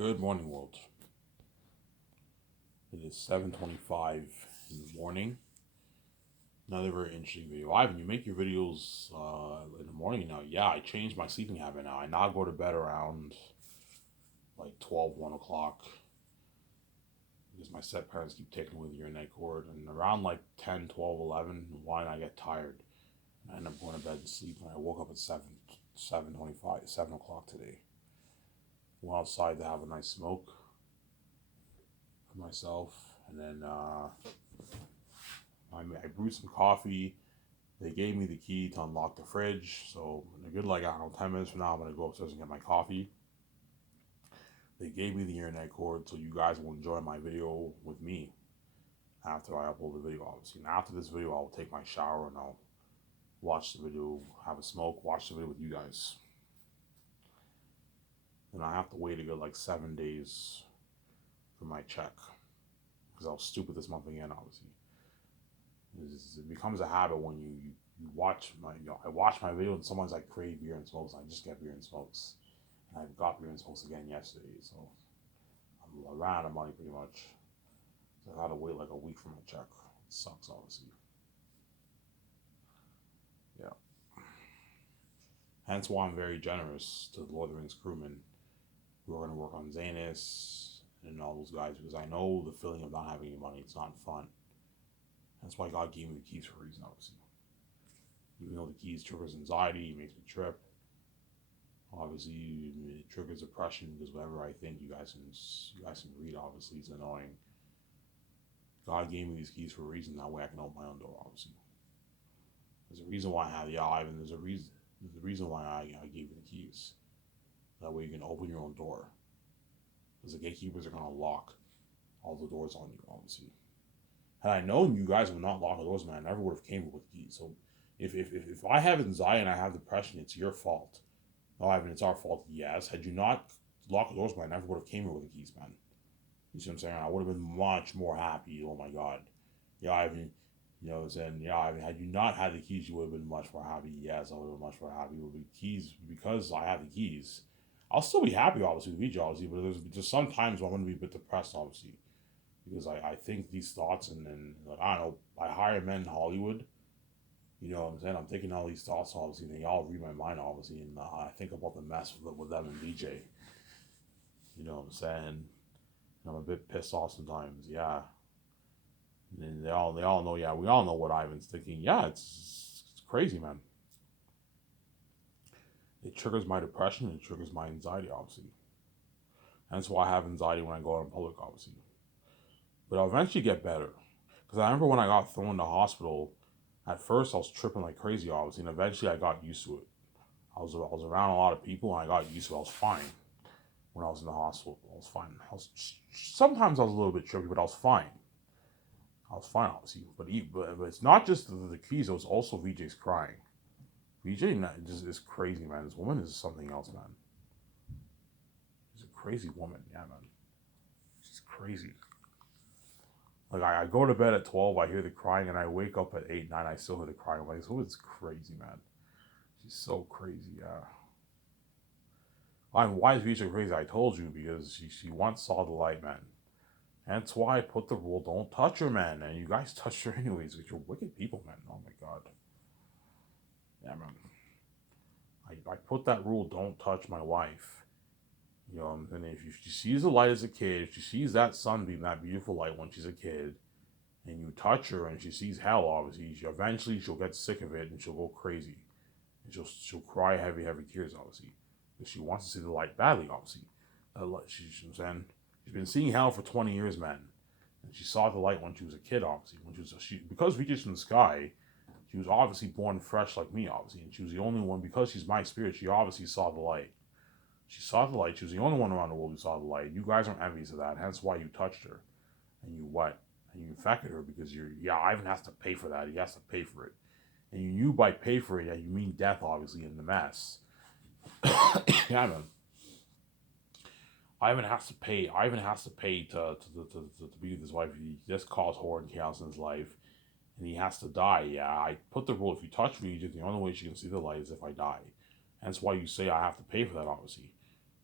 Good morning, world. It is 7:25 in the morning. Another very interesting video. Ivan, you make your videos in the morning now. Yeah, I changed my sleeping habit now. I now go to bed around like 12, 1 o'clock because my step parents keep taking away the urinate cord. And around like 10, 12, 11, why I get tired. I end up going to bed and sleep. And I woke up at 7:25, 7 o'clock today. Went outside to have a nice smoke for myself. And then I brewed some coffee. They gave me the key to unlock the fridge. So in a good, like, I don't know, 10 minutes from now, I'm going to go upstairs and get my coffee. They gave me the internet cord so you guys will enjoy my video with me after I upload the video, obviously. And after this video, I'll take my shower and I'll watch the video, have a smoke, watch the video with you guys. Then I have to wait a good like 7 days for my check because I was stupid this month again, obviously. It becomes a habit when you watch my, I watch my video and sometimes I crave beer and smokes and I just get beer and smokes. And I got beer and smokes again yesterday, so I ran out of money pretty much. So I had to wait like a week for my check. It sucks, obviously. Yeah. Hence why I'm very generous to the Lord of the Rings crewmen who are going to work on Zanus and all those guys because I know the feeling of not having any money. It's not fun. That's why God gave me the keys for a reason, obviously. Even though the keys triggers anxiety, makes me trip. Obviously, it triggers depression because whatever I think, you guys can read. Obviously, it's annoying. God gave me these keys for a reason. That way, I can open my own door. Obviously, there's a reason why I have the eye, and there's a reason why I gave you the keys. That way, you can open your own door. Because the gatekeepers are gonna lock all the doors on you. Obviously. Had I known you guys would not lock the doors, man, I never would have came with keys. So if I have anxiety and I have depression, it's your fault. No, Ivan, it's our fault. Yes. Had you not locked the doors, man, I never would have came here with the keys, man. You see what I'm saying? I would have been much more happy. Oh my God. Yeah, Ivan. You know what I'm saying? Yeah, Ivan. Had you not had the keys, you would have been much more happy. Yes, I would have been much more happy with the keys because I have the keys. I'll still be happy, obviously, with each, obviously, but there's just some times when I'm going to be a bit depressed, obviously because I think these thoughts and then like I don't know, I hire men in Hollywood. You know what I'm saying? I'm thinking all these thoughts obviously, they all read my mind obviously, and I think about the mess with them and DJ. You know what I'm saying? And I'm a bit pissed off sometimes. Yeah, and they all know. Yeah, we all know what Ivan's thinking. Yeah, it's crazy, man. It triggers my depression. It triggers my anxiety, obviously. And that's why I have anxiety when I go out in public, obviously. But I'll eventually get better. Because I remember when I got thrown to hospital, at first I was tripping like crazy, obviously, and eventually I got used to it. I was around a lot of people and I got used to it. I was fine when I was in the hospital. I was fine. Sometimes I was a little bit trippy, but I was fine. I was fine, obviously. But it's not just the keys, it was also VJ's crying. VJ just is crazy, man. This woman is something else, man. She's a crazy woman, yeah, man. She's crazy. Like I go to bed at 12, I hear the crying, and I wake up at 8, 9, I still hear the crying. I'm like, this woman's crazy, man. She's so crazy, yeah. Why is Vija crazy? I told you because she once saw the light, man. And that's why I put the rule: don't touch her, man. And you guys touched her anyways, because you're wicked people, man. Oh my God. Yeah, man. I put that rule: don't touch my wife. You know, and if she sees the light as a kid, if she sees that sunbeam, that beautiful light when she's a kid, and you touch her and she sees hell, obviously, eventually she'll get sick of it and she'll go crazy. And she'll cry heavy, heavy tears, obviously. Because she wants to see the light badly, obviously. She's been seeing hell for 20 years, man. And she saw the light when she was a kid, obviously. Because we just in the sky, she was obviously born fresh like me, obviously. And she was the only one, because she's my spirit, she obviously saw the light. She saw the light. She was the only one around the world who saw the light. You guys aren't envious of that. Hence why you touched her. And you what? And you infected her because Ivan has to pay for that. He has to pay for it. And you knew by pay for it, yeah, you mean death, obviously, in the mess. Yeah, man. Ivan has to pay. Ivan has to pay to be with his wife. He just caused horror and chaos in his life. And he has to die. Yeah, I put the rule: if you touch me, the only way she can see the light is if I die. That's why you say I have to pay for that, obviously.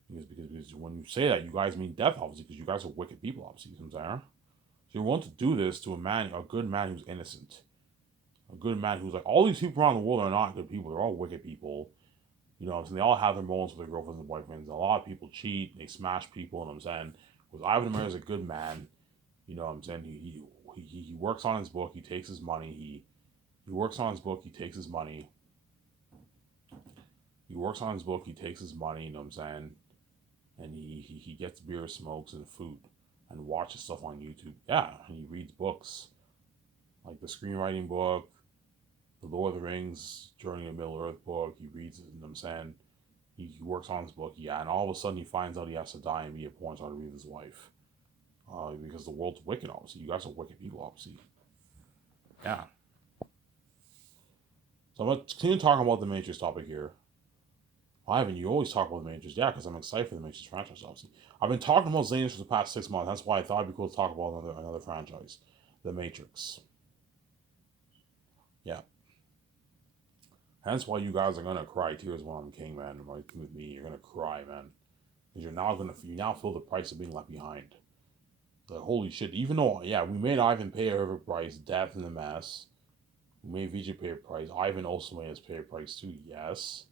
Because when you say that, you guys mean death, obviously, because you guys are wicked people, obviously. You know what I'm saying? So you're willing to do this to a good man who's innocent, a good man who's like, all these people around the world are not good people. They're all wicked people. You know, so they all have their moments with their girlfriends and boyfriends. A lot of people cheat, they smash people. You know what I'm saying? Because Ivan Ramirez is a good man. You know what I'm saying? He works on his book. He takes his money. He works on his book. He takes his money. He works on his book. He takes his money. You know what I'm saying? And he gets beer, smokes, and food, and watches stuff on YouTube. Yeah, and he reads books like the screenwriting book, the Lord of the Rings, Journey of Middle Earth book. He reads it. You know what I'm saying? He works on his book. Yeah, and all of a sudden he finds out he has to die and be a porn star to be with his wife. Because the world's wicked, obviously. You guys are wicked people, obviously. Yeah. So I'm going to continue talking about the Matrix topic here. Ivan, you always talk about the Matrix. Yeah, because I'm excited for the Matrix franchise, obviously. I've been talking about Xenos for the past 6 months. That's why I thought it'd be cool to talk about another franchise. The Matrix. Yeah. Hence why you guys are going to cry tears when I'm king, man. With me, you're going to cry, man. Because you now feel the price of being left behind. Like, holy shit. Even though, yeah, we made Ivan pay a heavy price, death in the mess. We made VJ pay a price. Ivan also made us pay a price too, yes.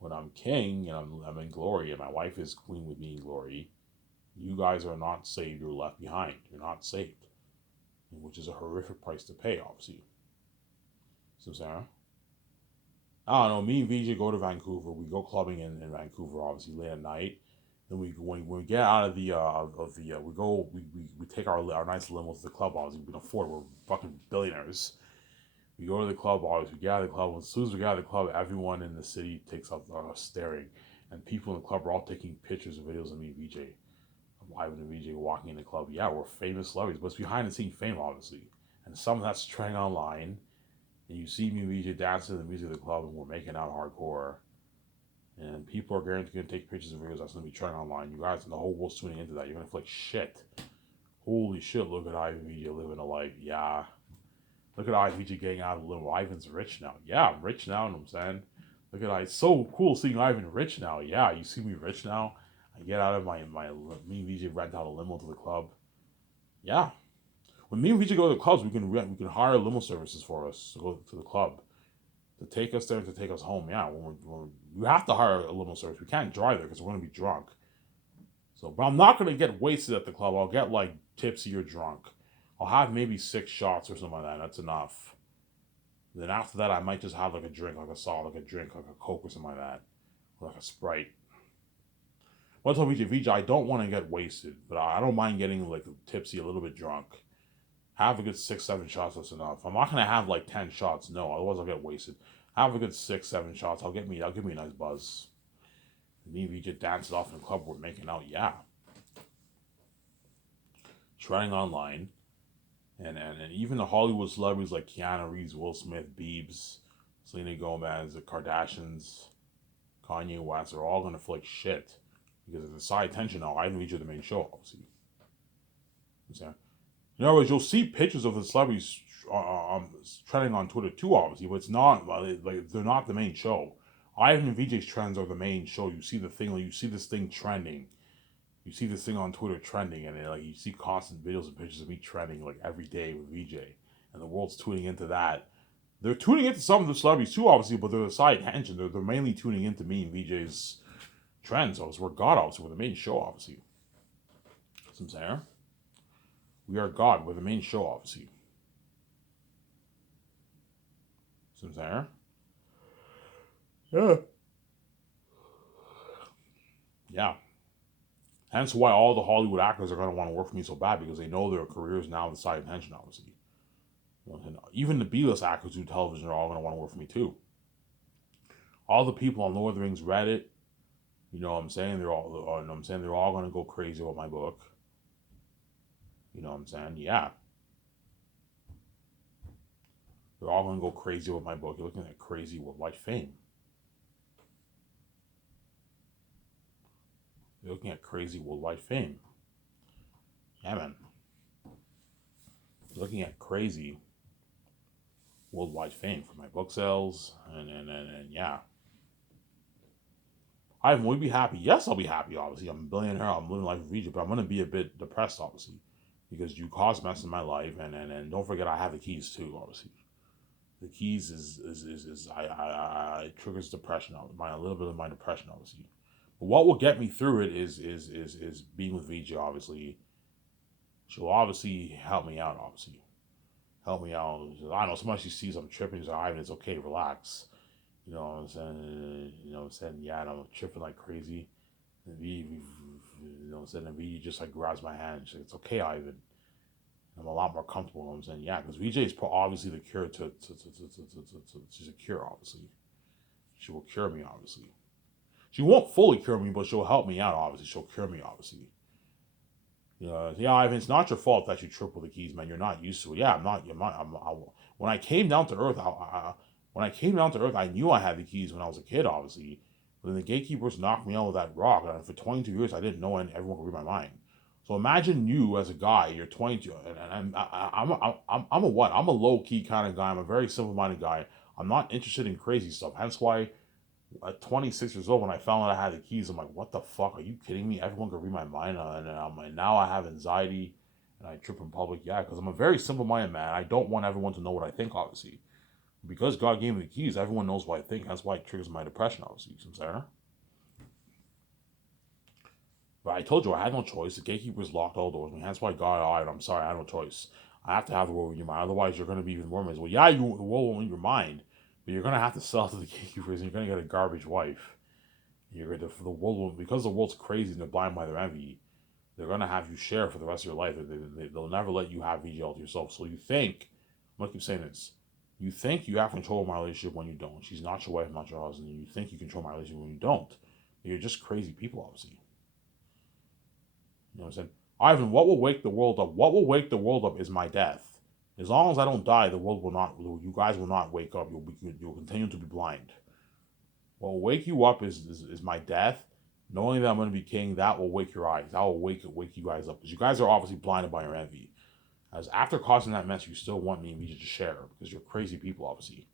When I'm king and I'm in glory and my wife is queen with me in glory, you guys are not saved, you're left behind. You're not saved. Which is a horrific price to pay, obviously. So, Sarah? I don't know, me and VJ go to Vancouver. We go clubbing in Vancouver, obviously, late at night. Then when we get out of we take our nice limo to the club, obviously. We can afford, we're fucking billionaires. We go to the club, obviously, we get out of the club. As soon as we get out of the club, everyone in the city takes up staring. And people in the club are all taking pictures and videos of me and VJ. I'm Ivan and VJ walking in the club. Yeah, we're famous celebrities, but it's behind the scene fame, obviously. And some of that's trending online. And you see me and VJ dancing to the music of the club, and we're making out hardcore. And people are guaranteed going to take pictures and videos that's going to be trending online. You guys and the whole world's tuning into that. You're going to feel like shit. Holy shit, look at Ivan VJ living a life. Yeah. Look at Ivan VJ getting out of the limo. Ivan's rich now. Yeah, I'm rich now, you know what I'm saying? Look at It's so cool seeing Ivan rich now. Yeah, you see me rich now. I get out of me and VJ rent out a limo to the club. Yeah. When me and VJ go to the clubs, we can hire limo services for us to go to the club. To take us there and to take us home. Yeah, we have to hire a limo service. We can't drive there because we're going to be drunk. So, but I'm not going to get wasted at the club. I'll get like tipsy or drunk. I'll have maybe 6 shots or something like that. That's enough. Then after that, I might just have like a drink, like a drink, like a Coke or something like that. Or like a Sprite. Well, I told VJ, I don't want to get wasted, but I don't mind getting like tipsy, a little bit drunk. Have a good 6, 7 shots, that's enough. I'm not going to have like 10 shots, no, otherwise I'll get wasted. Have a good 6, 7 shots, I'll give me a nice buzz. Me and VJ dance it off in the club, we're making out, yeah. Trending online. And even the Hollywood celebrities like Keanu Reeves, Will Smith, Biebs, Selena Gomez, the Kardashians, Kanye West are all going to feel like shit. Because it's the side attention now. I didn't reach the main show, obviously. In other words, you'll see pictures of the celebrities trending on Twitter too, obviously, but it's not, like, they're not the main show. Ivan and VJ's trends are the main show. You see the thing, like, you see this thing trending. You see this thing on Twitter trending, and like you see constant videos and pictures of me trending like every day with VJ, and the world's tuning into that. They're tuning into some of the celebrities too, obviously, but they're the side attention. They're mainly tuning into me and VJ's trends. So we're God, obviously, we're the main show, obviously. Some saying, we are God. We're the main show, obviously. Some saying, yeah, yeah. Hence why all the Hollywood actors are going to want to work for me so bad, because they know their careers now the side attention, obviously. And even the B-list actors who do television are all going to want to work for me too. All the people on Lord of the Rings Reddit, you know what I'm saying? They're all going to go crazy about my book. You know what I'm saying? Yeah. They're all going to go crazy with my book. You're looking at crazy worldwide fame. You're looking at crazy worldwide fame. Yeah, man. You're looking at crazy worldwide fame for my book sales, and yeah. Ivan, will you be happy? Yes, I'll be happy, obviously. I'm a billionaire. I'm living life with Egypt, but I'm going to be a bit depressed, obviously, because you caused mess in my life. And don't forget, I have the keys, too, obviously. The keys is I triggers depression, a little bit of my depression, obviously. But what will get me through it is being with VJ, obviously. She'll obviously help me out, obviously. Help me out. I know sometimes she sees I'm tripping, she's like, Ivan, it's okay, relax. You know what I'm saying? You know what I'm saying? Yeah, and I'm tripping like crazy. And you know what I'm saying? And V just like grabs my hand. She's like, it's okay, Ivan. I'm a lot more comfortable. You know what I'm saying? Yeah, because VJ is obviously the cure she's a cure, obviously. She will cure me, obviously. She won't fully cure me, but she'll help me out, obviously. She'll cure me, obviously. Yeah, Ivan, it's not your fault that you triple the keys, man. You're not used to it. Yeah, I'm not. When I came down to earth, I knew I had the keys when I was a kid, obviously. But then the gatekeepers knocked me out with that rock, and for 22 years, I didn't know everyone could read my mind. So imagine you as a guy, you're 22, and I'm a what? I'm a low key kind of guy. I'm a very simple minded guy. I'm not interested in crazy stuff. Hence why at 26 years old, when I found out I had the keys, I'm like, what the fuck? Are you kidding me? Everyone can read my mind. And I'm like, now I have anxiety and I trip in public. Yeah, because I'm a very simple minded man. I don't want everyone to know what I think, obviously. Because God gave me the keys, everyone knows what I think. That's why it triggers my depression, obviously. You know what I'm saying? But I told you I had no choice. The gatekeepers locked all doors. I mean, that's why God, all right, I'm sorry, I had no choice. I have to have the world in your mind. Otherwise, you're going to be even more miserable. Yeah, the world will in your mind, but you're going to have to sell to the gatekeepers and you're going to get a garbage wife. The world will, because the world's crazy and they're blind by their envy, they're going to have you share for the rest of your life. They'll never let you have VGL to yourself. So you think, I'm going to keep saying this, you think you have control of my relationship when you don't. She's not your wife, not your husband. You think you control my relationship when you don't. You're just crazy people, obviously. You know what I'm saying? Ivan, what will wake the world up? What will wake the world up is my death. As long as I don't die, the world will not. You guys will not wake up. You'll continue to be blind. What will wake you up is my death. Knowing that I'm going to be king, that will wake your eyes. That will wake you guys up. Because you guys are obviously blinded by your envy. As after causing that mess, you still want me and Vijay to share. Because you're crazy people, obviously.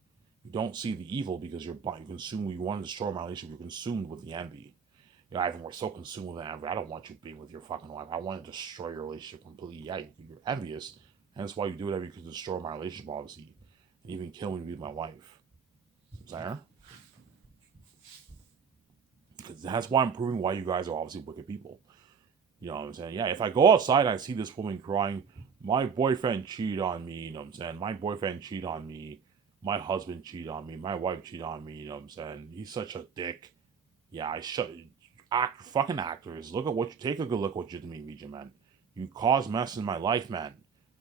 You don't see the evil because you're consumed. You want to destroy my relationship. You're consumed with the envy. Yeah, Ivan, we're so consumed with envy. I don't want you being with your fucking wife. I want to destroy your relationship completely. Yeah, you're envious. And that's why you do whatever you can to destroy my relationship, obviously. And even kill me to be with my wife. Sarah? Because that's why I'm proving why you guys are obviously wicked people. You know what I'm saying? Yeah, if I go outside and I see this woman crying, my boyfriend cheated on me, you know what I'm saying? My boyfriend cheated on me. My husband cheated on me. My wife cheated on me, you know what I'm saying? He's such a dick. Yeah, fucking actors. Take a good look at what you did to me, Vijay, man. You caused mess in my life, man.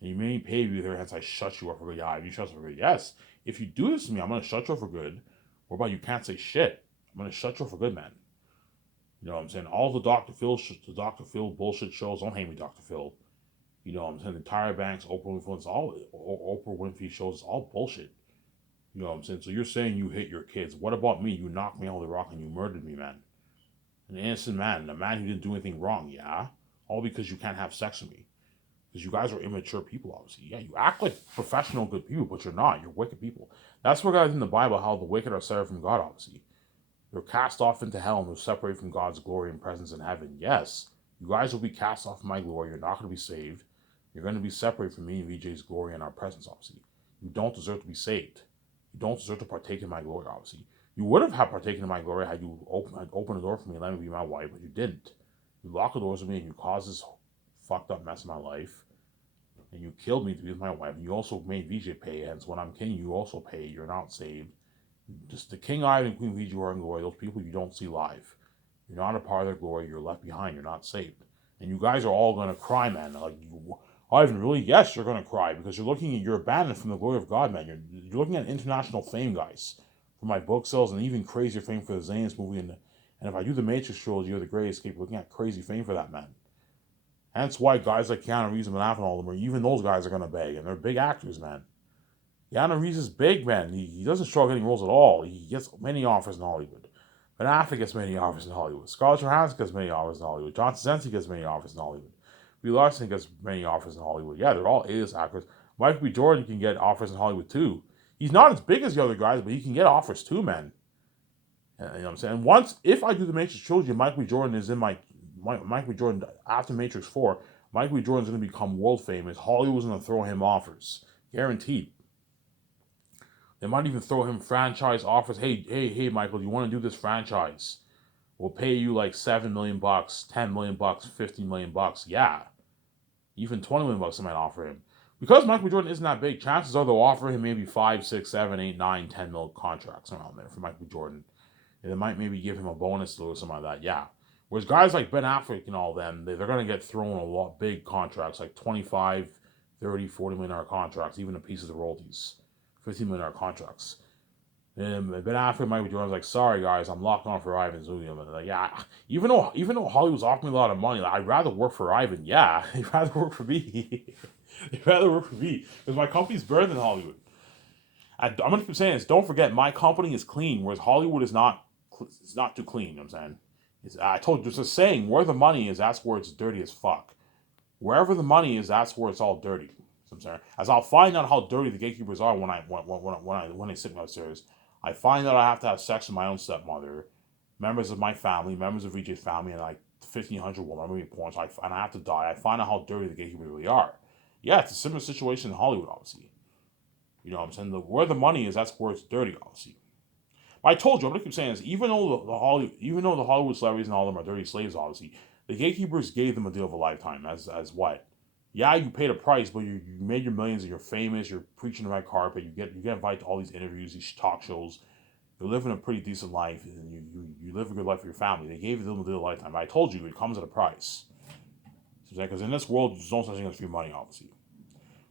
And you made me pay you there, hence I shut you up for good. Yeah, you shut us for good. Yes. If you do this to me, I'm gonna shut you up for good. What about you can't say shit? I'm gonna shut you up for good, man. You know what I'm saying? All the Dr. Phil bullshit shows, don't hate me, Dr. Phil. You know what I'm saying? The Tyra Banks, Oprah Winfrey shows, it's all bullshit. You know what I'm saying? So you're saying you hit your kids. What about me? You knocked me out of the rock and you murdered me, man. An innocent man, a man who didn't do anything wrong, yeah? All because you can't have sex with me. Because you guys are immature people, obviously. Yeah, you act like professional good people, but you're not. You're wicked people. That's what guys in the Bible, how the wicked are separated from God, obviously. They're cast off into hell and they're separated from God's glory and presence in heaven. Yes, you guys will be cast off my glory. You're not going to be saved. You're going to be separated from me and VJ's glory and our presence, obviously. You don't deserve to be saved. You don't deserve to partake in my glory, obviously. You would have partaken in my glory had you opened the door for me and let me be my wife, but you didn't. You locked the doors with me and you caused this fucked up mess in my life. And you killed me to be with my wife. And you also made VJ pay. Hence, when I'm king, you also pay. You're not saved. Just the King Ivan and Queen VJ are in glory. Those people you don't see live. You're not a part of their glory. You're left behind. You're not saved. And you guys are all going to cry, man. Like, Ivan, really? Yes, you're going to cry because you're abandoned from the glory of God, man. You're looking at international fame, guys. For my book sales and even crazier fame for the Zayn's movie. And if I do the Matrix trilogy or the Great Escape, you're looking at crazy fame for that, man. Hence why guys like Keanu Reeves and Ben Affleck and all of them, even those guys are going to beg. And they're big actors, man. Keanu Reeves is big, man. He doesn't struggle getting roles at all. He gets many offers in Hollywood. Ben Affleck gets many offers in Hollywood. Scarlett Johansson gets many offers in Hollywood. John Krasinski gets many offers in Hollywood. Brie Larson gets many offers in Hollywood. Yeah, they're all A-list actors. Michael B. Jordan can get offers in Hollywood, too. He's not as big as the other guys, but he can get offers, too, man. You know what I'm saying? Once, if I do the Matrix trilogy, Michael B. Jordan is in Michael B. Jordan after Matrix 4. Michael B. Jordan's going to become world famous. Hollywood's going to throw him offers, guaranteed. They might even throw him franchise offers. Hey, Michael, you want to do this franchise? We'll pay you like $7 million, $10 million, $15 million. Yeah, even $20 million they might offer him. Because Michael B. Jordan isn't that big, chances are they'll offer him maybe 5, 6, 7, 8, 9, 10 mil contracts around there for Michael B. Jordan. And they might maybe give him a bonus or something like that. Yeah. Whereas guys like Ben Affleck and all them, they're going to get thrown a lot big contracts, like 25, 30, $40 million contracts, even a piece of the royalties, $15 million contracts. And Ben Affleck, Michael Jordan's like, sorry guys, I'm locked on for Ivan Zulian. And like, yeah, even though Hollywood's offering me a lot of money, like, I'd rather work for Ivan. Yeah, he'd rather work for me. He'd rather work for me because my company's better than Hollywood. I'm gonna keep saying this. Don't forget, my company is clean, whereas Hollywood is not. It's not too clean. You know what I'm saying, I told you, there's a saying: where the money is, that's where it's dirty as fuck. Wherever the money is, that's where it's all dirty. You know what I'm saying, as I'll find out how dirty the gatekeepers are when they sit me upstairs. I find out I have to have sex with my own stepmother, members of my family, members of VJ's family, and like 1,500 women. Maybe porn. So and I have to die. I find out how dirty the gatekeepers really are. Yeah, it's a similar situation in Hollywood, obviously. You know what I'm saying? Where the money is, that's where it's dirty, obviously. But I told you, I'm gonna keep saying this. Even though the Hollywood celebrities and all of them are dirty slaves, obviously, the gatekeepers gave them a deal of a lifetime. As what? Yeah, you paid a price, but you made your millions and you're famous. You're preaching the red carpet. You get invited to all these interviews, these talk shows. You're living a pretty decent life, and you live a good life for your family. They gave them a deal of a lifetime. But I told you, it comes at a price. Because in this world, there's no such thing as free money, obviously.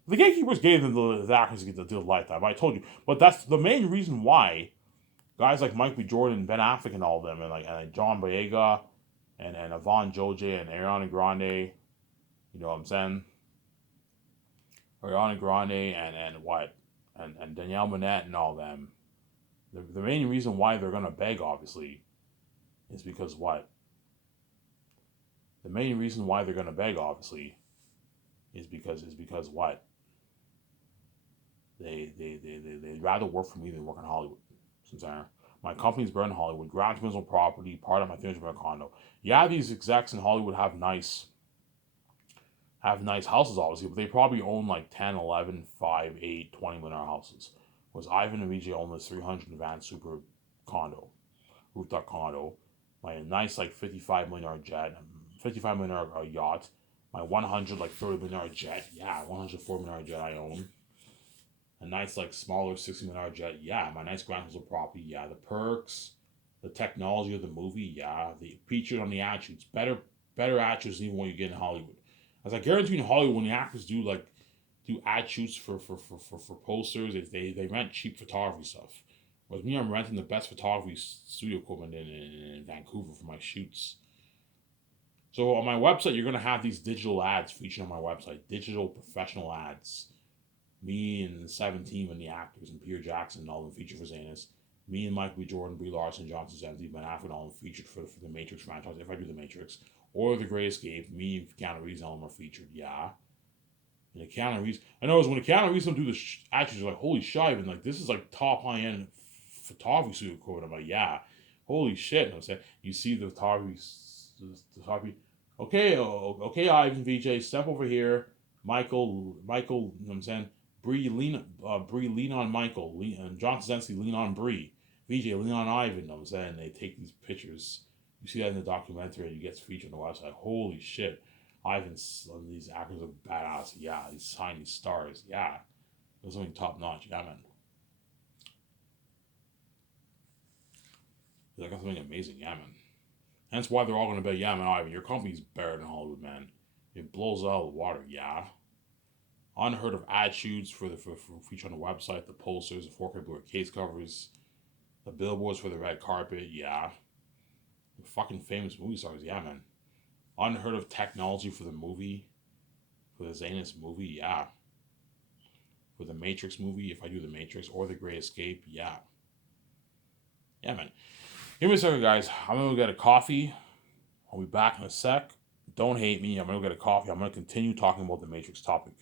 The gatekeepers gave them the actors to get the deal of lifetime. I told you, but that's the main reason why guys like Mike B. Jordan, Ben Affleck, and all of them, and John Boyega, and Yvonne Joje, and Ariana Grande, you know what I'm saying? Ariana Grande and Danielle Monette and all them. The main reason why they're gonna beg, obviously, is because what? The main reason why they're gonna beg, obviously, is because what? They'd rather work for me than work in Hollywood. My company's better in Hollywood. Grand Mineral property, part of my 300 condo. Yeah, these execs in Hollywood have nice houses, obviously, but they probably own like 10, 11, 5, 8, 20 million houses. Whereas Ivan and VJ own this 300 van super condo, rooftop condo. My nice like $55 million jet, $55 million yacht. My 100 like $30 million jet. Yeah, $104 million jet I own. A nice, like, smaller $60 million jet. Yeah, my nice Grand Hotel property. Yeah, the perks, the technology of the movie. Yeah, the featured on the attributes. Better attributes than even what you get in Hollywood. As I guarantee in Hollywood, when the actors do ad shoots for posters, they rent cheap photography stuff. Whereas me, I'm renting the best photography studio equipment in Vancouver for my shoots. So on my website, you're gonna have these digital ads featured on my website. Digital professional ads. Me and the 17 and the actors and Peter Jackson and all them featured for Zanus. Me and Michael B. Jordan, Brie Larson, Johnson Zenzi, Ben Affleck, all them featured for the Matrix franchise. If I do the Matrix or the Great Escape, me and Keanu Reeves, all them are featured. Yeah. And the Keanu Reeves, I know when the Keanu Reeves don't do the actors, like holy shit, and like this is like top high end photography studio quote. I'm like, yeah, holy shit. And I'm saying, you see the photography. Okay, Ivan, VJ, step over here. Michael, you know what I'm saying? Bree lean on Michael, and John Krasinski lean on Bree. VJ lean on Ivan. You know what I'm saying? They take these pictures. You see that in the documentary, and you get featured on the website. Holy shit, these actors are badass. Yeah, these tiny stars. Yeah, those are top notch. Yeah, man. They got something amazing. Yeah, man. Hence why they're all gonna be, yeah, man, Ivan, your company's better than Hollywood, man. It blows out of the water. Yeah. Unheard of ad shoots for feature on the website, the posters, the 4K Blu-ray case covers, the billboards for the red carpet, yeah. The fucking famous movie stars, yeah, man. Unheard of technology for the movie, for the Zanus movie, yeah. For the Matrix movie, if I do the Matrix, or the Great Escape, yeah. Yeah, man. Give me a second, guys. I'm gonna go get a coffee. I'll be back in a sec. Don't hate me. I'm gonna get a coffee. I'm gonna continue talking about the Matrix topic.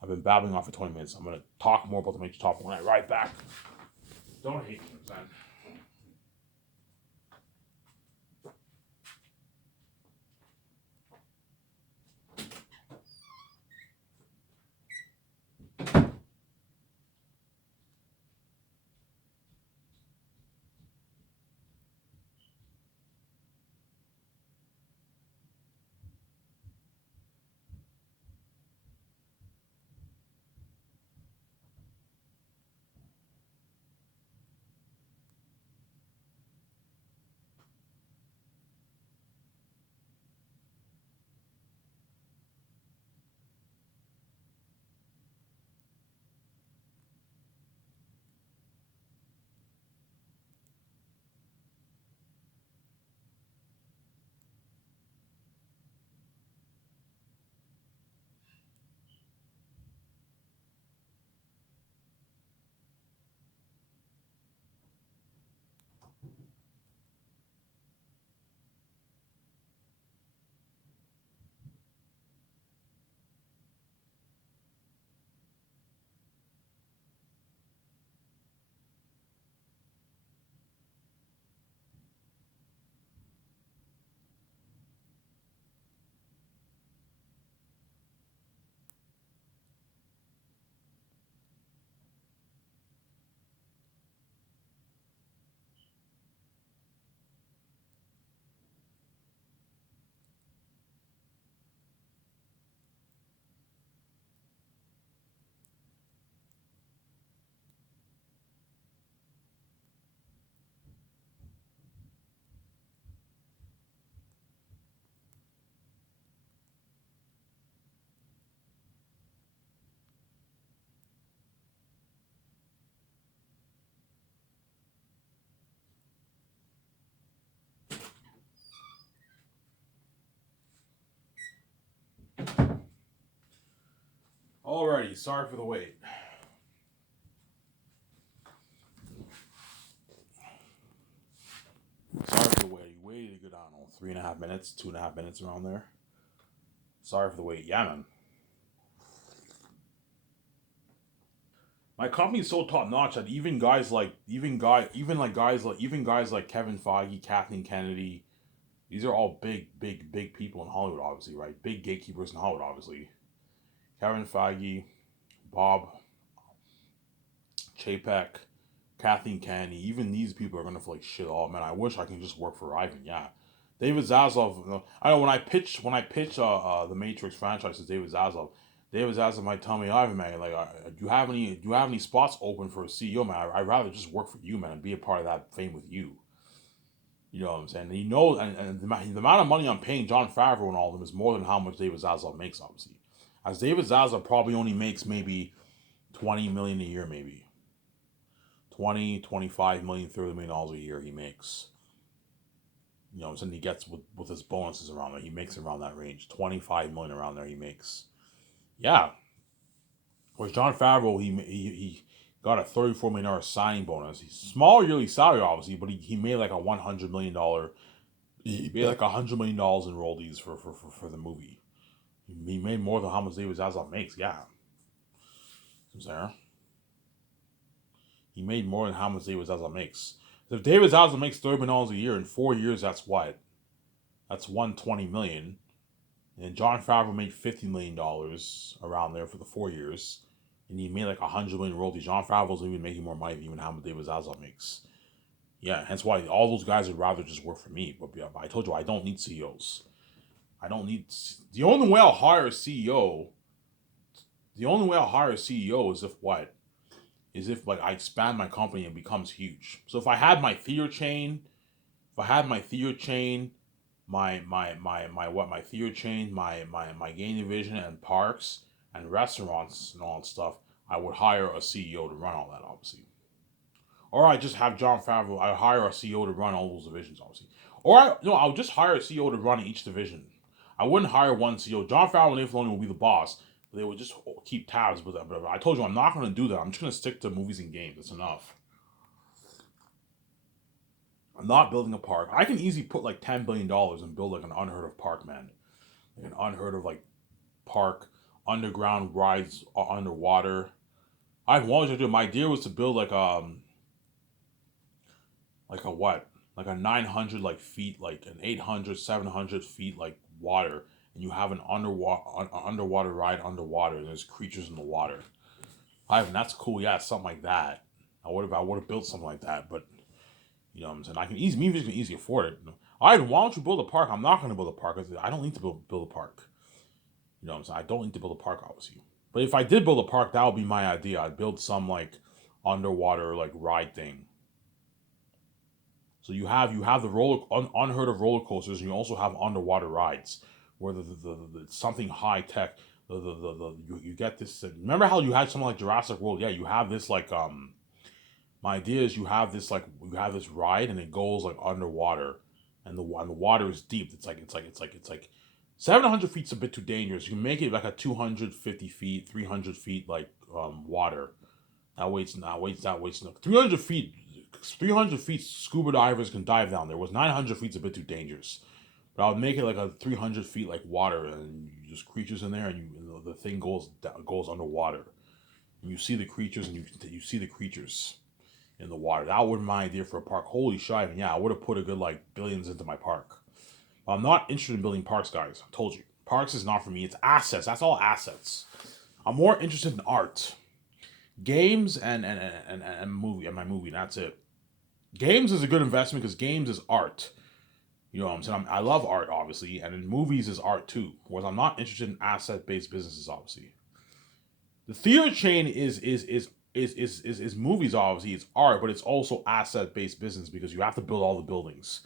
I've been babbling on for 20 minutes. I'm going to talk more about the Matrix topic when I ride back. Don't hate me, man. Sorry for the wait. Sorry for the wait. You waited a good, I don't know, 3.5 minutes, 2.5 minutes around there. Sorry for the wait. Yeah, man. My company's so top notch that even guys like even guys like Kevin Feige, Kathleen Kennedy, these are all big people in Hollywood, obviously, right? Big gatekeepers in Hollywood, obviously. Kevin Feige, Bob Chapek, Kathleen Kennedy, even these people are gonna feel like shit. Oh man, I wish I can just work for Ivan. Yeah, David Zaslav. I know when I pitch the Matrix franchise to David Zaslav. David Zaslav might tell me, Ivan, man, like, do you have any spots open for a CEO, man? I'd rather just work for you, man, and be a part of that fame with you. You know what I'm saying? And the amount of money I'm paying John Favreau and all of them is more than how much David Zaslav makes, obviously. As David Zaslav probably only makes maybe 20 million a year, maybe 20, 25 million, $30 million a year he makes. You know, and he gets with his bonuses around there. He makes around that range. 25 million around there he makes. Yeah. Whereas John Favreau, he got a $34 million signing bonus. He's small yearly salary, obviously, but he made like a $100 million. He made like $100 million in royalties for the movie. He made more than how much David Zaslav makes. Yeah. Sarah. He made more than how much David Zaslav makes. So if David Zaslav makes $30 million a year in 4 years, that's what? That's $120 million. And John Favreau made $50 million around there for the 4 years. And he made like $100 million royalties. John Favreau's even making more money than even how much David Zaslav makes. Yeah, hence why all those guys would rather just work for me. But yeah, I told you, I don't need CEOs. I don't need... The only way I'll hire a CEO... The only way I'll hire a CEO is if what? Is if like I expand my company and it becomes huge. So if I had my theater chain, my theater chain, my game division and parks and restaurants and all that stuff, I would hire a CEO to run all that, obviously. Or I just have John Favreau. I hire a CEO to run all those divisions, obviously. Or I'll just hire a CEO to run each division. I wouldn't hire one CEO. John Favreau and Dave Filoni will be the boss. They would just keep tabs. But I told you I'm not going to do that. I'm just going to stick to movies and games. That's enough. I'm not building a park. I can easily put like $10 billion and build like an unheard of park, man. Like an unheard of like park, underground rides underwater. I wanted to do. My idea was to build like a what? Like a 900 like feet, like an 800, 700 feet like water, and you have an underwater ride underwater. And there's creatures in the water. That's cool. Yeah, something like that. I would have built something like that, but you know what I'm saying. I can easily afford it. Why don't you build a park? I'm not going to build a park. I don't need to build a park. You know what I'm saying. I don't need to build a park, obviously. But if I did build a park, that would be my idea. I'd build some like underwater like ride thing. So you have the unheard of roller coasters, and you also have underwater rides where the something high tech. You get this. Remember how you had something like Jurassic World? Yeah, you have this like My idea is you have this ride and it goes like underwater, and the water is deep. It's like 700 feet's a bit too dangerous. You can make it like a 250 feet, 300 feet like water. That waits no 300 feet. 300 feet, scuba divers can dive down there. Was 900 feet's a bit too dangerous. But I would make it like a 300 feet like water, and you just creatures in there, and the thing goes underwater. And you see the creatures, and you see the creatures in the water. That would be my idea for a park. Holy shit! Yeah, I would have put a good like billions into my park. But I'm not interested in building parks, guys. I told you, parks is not for me. It's assets. That's all assets. I'm more interested in art, games, and movie and my movie. That's it. Games is a good investment because games is art. You know what I'm saying? I love art, obviously, and in movies is art too. Whereas I'm not interested in asset-based businesses, obviously. The theater chain is movies, obviously. It's art, but it's also asset-based business because you have to build all the buildings.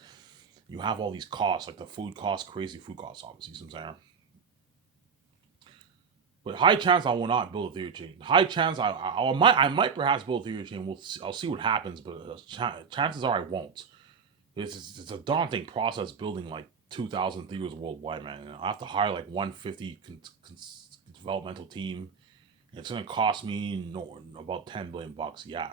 You have all these costs, like the food costs, crazy food costs, obviously. You know what I'm saying? But high chance I will not build a theater chain. High chance I might perhaps build a theater chain. I'll see what happens, but chances are I won't. It's a daunting process building like 2,000 theaters worldwide, man. I have to hire like 150 developmental team, It's gonna cost me about 10 billion bucks. Yeah.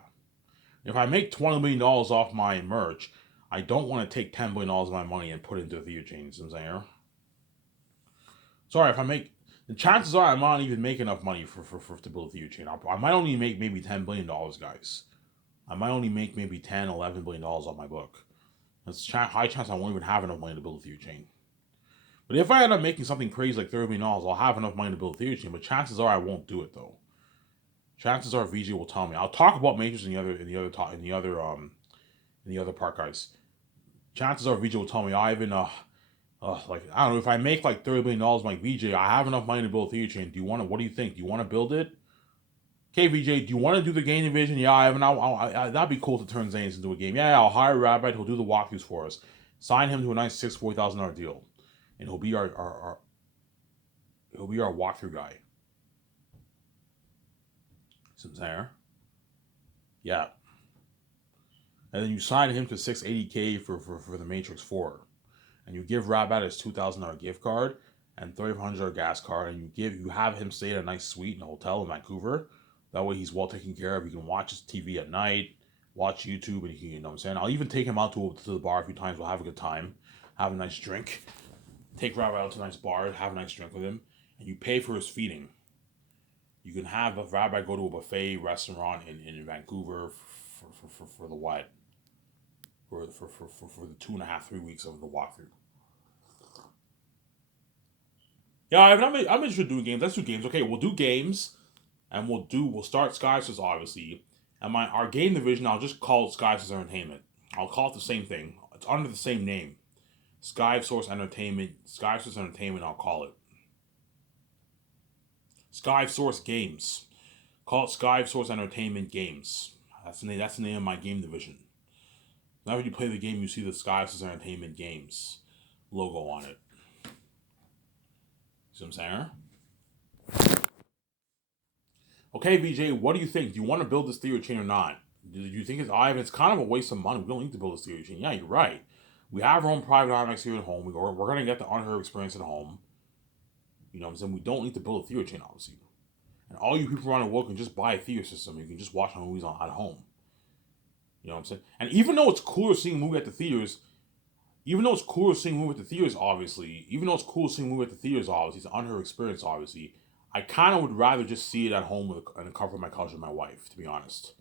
If I make $20 million off my merch, I don't want to take $10 billion of my money and put it into a theater chain. You know what I'm saying? Sorry, if I make the chances are I might not even make enough money for to build a theater chain. I might only make maybe $10 billion, guys. I might only make maybe 10, $11 billion off my book. There's high chance I won't even have enough money to build a theater chain. But if I end up making something crazy like $30 million, I'll have enough money to build a theater chain. But chances are I won't do it though. Chances are VJ will tell me. I'll talk about Matrix in the other part, guys. Chances are VJ will tell me, Ivan, like I don't know, if I make like $30 billion, like VJ, I have enough money to build a theater chain. What do you think? Do you want to build it? Okay, VJ, do you want to do the game division? Yeah, Ivan, that'd be cool to turn Zanis into a game. Yeah, I'll hire Rabbi. He'll do the walkthroughs for us. Sign him to a nice $40,000 deal, and he'll be our walkthrough guy. There. Yeah. And then you sign him to $680K for the Matrix 4. And you give Rabat his $2,000 gift card and $3,500 gas card, and you have him stay at a nice suite in a hotel in Vancouver. That way he's well taken care of. He can watch his TV at night, watch YouTube, and he can, you know what I'm saying? I'll even take him out to the bar a few times. We'll have a good time, have a nice drink. Take Rabat out to a nice bar, have a nice drink with him, and you pay for his feeding. You can have a Rabbi go to a buffet restaurant in Vancouver for the what? For the 2.5, 3 weeks of the walkthrough. Yeah, I'm interested in doing games. Let's do games. Okay, we'll do games, and we'll start Skysys obviously, and our game division I'll just call it Skysys Entertainment. I'll call it the same thing. It's under the same name, Skysource Entertainment. Skysys Entertainment. I'll call it Skysource Games. Call it Skysource Entertainment Games. That's the name of my game division. Whenever you play the game, you see the Skysource Entertainment Games logo on it. See what I'm saying? Okay, VJ, what do you think? Do you want to build this theater chain or not? Do you think it's kind of a waste of money? We don't need to build this theater chain. Yeah, you're right. We have our own private IMAX here at home. We're going to get the unheard experience at home. You know what I'm saying? We don't need to build a theater chain, obviously. And all you people around the world can just buy a theater system. You can just watch movies at home. You know what I'm saying? And even though it's cooler seeing a movie at the theaters, obviously, it's an unheard experience, obviously, I kind of would rather just see it at home in the comfort of my couch with my wife, to be honest.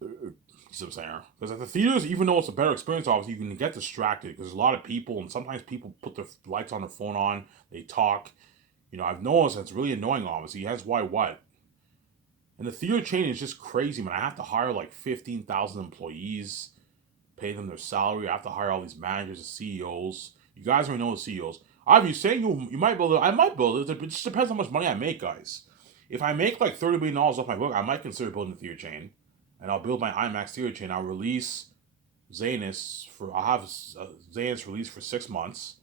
You see what I'm saying? Because at the theaters, even though it's a better experience, obviously, you can get distracted because there's a lot of people, and sometimes people put their lights on their phone on, they talk. You know, I've noticed that's really annoying, obviously. That's why what? And the theater chain is just crazy, man. I have to hire like 15,000 employees, pay them their salary. I have to hire all these managers and CEOs. You guys already know the CEOs. Obviously, saying you might build it. I might build it. It just depends how much money I make, guys. If I make like $30 million off my book, I might consider building a theater chain. And I'll build my IMAX theater chain. I'll release Zanis I'll have Zanis released for 6 months.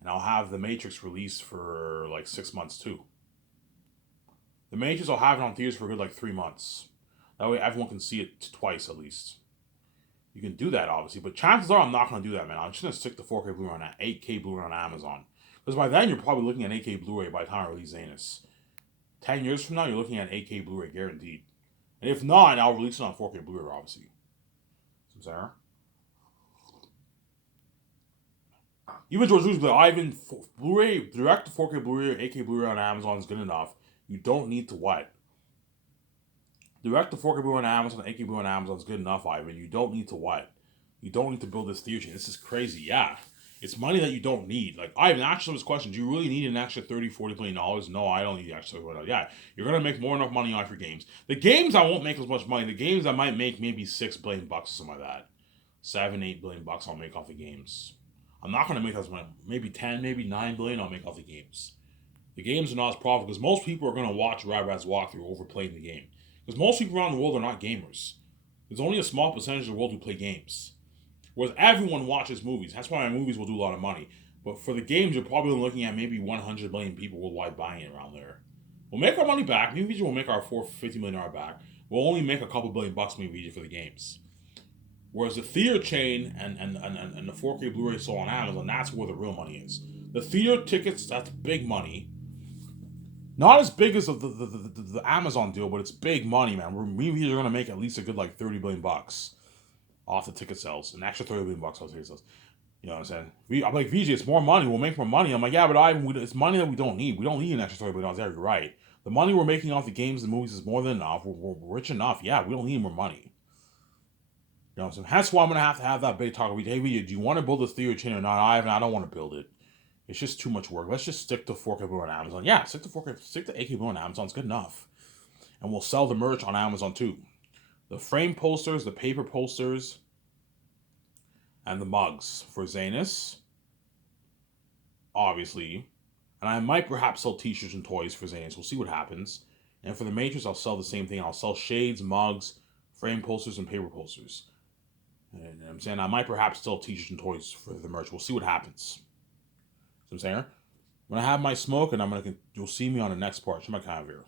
And I'll have The Matrix released for like 6 months too. The Matrix I'll have it on theaters for a good like 3 months. That way everyone can see it twice at least. You can do that obviously, but chances are I'm not going to do that, man. I'm just going to stick to 4K Blu-ray on 8K Blu-ray on Amazon. Because by then you're probably looking at 8K Blu-ray by the time I release Zanis. 10 years from now you're looking at 8K Blu-ray guaranteed. And if not, I'll release it on 4K Blu-ray obviously. Sarah? Even George Lucas, but Ivan, Blu-ray, direct to 4K Blu-ray, 8K Blu-ray on Amazon is good enough. You don't need to what? Direct to 4K Blu-ray on Amazon, 8K Blu-ray on Amazon is good enough, Ivan. You don't need to what? You don't need to build this theater chain. This is crazy, yeah. It's money that you don't need. Like, Ivan, answer this question. Do you really need an extra $30-40 million? No, I don't need the extra $30 million. Yeah, you're going to make more enough money off your games. The games, I won't make as much money. The games, I might make maybe $6 billion or something like that. $7-8 billion I'll make off the games. I'm not going to make as much. Maybe 10, maybe 9 billion I'll make off the games. The games are not as profitable because most people are going to watch Radrad's walkthrough over playing the game. Because most people around the world are not gamers. There's only a small percentage of the world who play games. Whereas everyone watches movies. That's why my movies will do a lot of money. But for the games, you're probably looking at maybe 100 million people worldwide buying it around there. We'll make our money back. Maybe we'll make our $450 million back. We'll only make a couple $1 billion maybe for the games. Whereas the theater chain and the 4K Blu-ray sold on Amazon, that's where the real money is. The theater tickets, that's big money. Not as big as the Amazon deal, but it's big money, man. Movies are gonna make at least a good like 30 billion bucks off the ticket sales, an extra 30 billion bucks off ticket sales. You know what I'm saying? I'm like, VJ, it's more money. We'll make more money. I'm like, yeah, but it's money that we don't need. We don't need an extra 30 billion dollars. Yeah, you're right. The money we're making off the games and movies is more than enough. We're rich enough. Yeah, we don't need more money. You know what I'm saying? That's why I'm gonna have to have that big talk with you. Hey, VJ, do you want to build this theater chain or not? I don't want to build it. It's just too much work. Let's just stick to 4K Blue on Amazon. Yeah, stick to 8K Blue on Amazon. It's good enough. And we'll sell the merch on Amazon too. The frame posters, the paper posters, and the mugs for Zanus, obviously. And I might perhaps sell t-shirts and toys for Zanus. We'll see what happens. And for the Matrix, I'll sell the same thing. I'll sell shades, mugs, frame posters, and paper posters. And I'm saying I might perhaps sell t-shirts and toys for the merch. We'll see what happens. So I'm saying I'm gonna have my smoke, and you'll see me on the next part. Shema Kavir.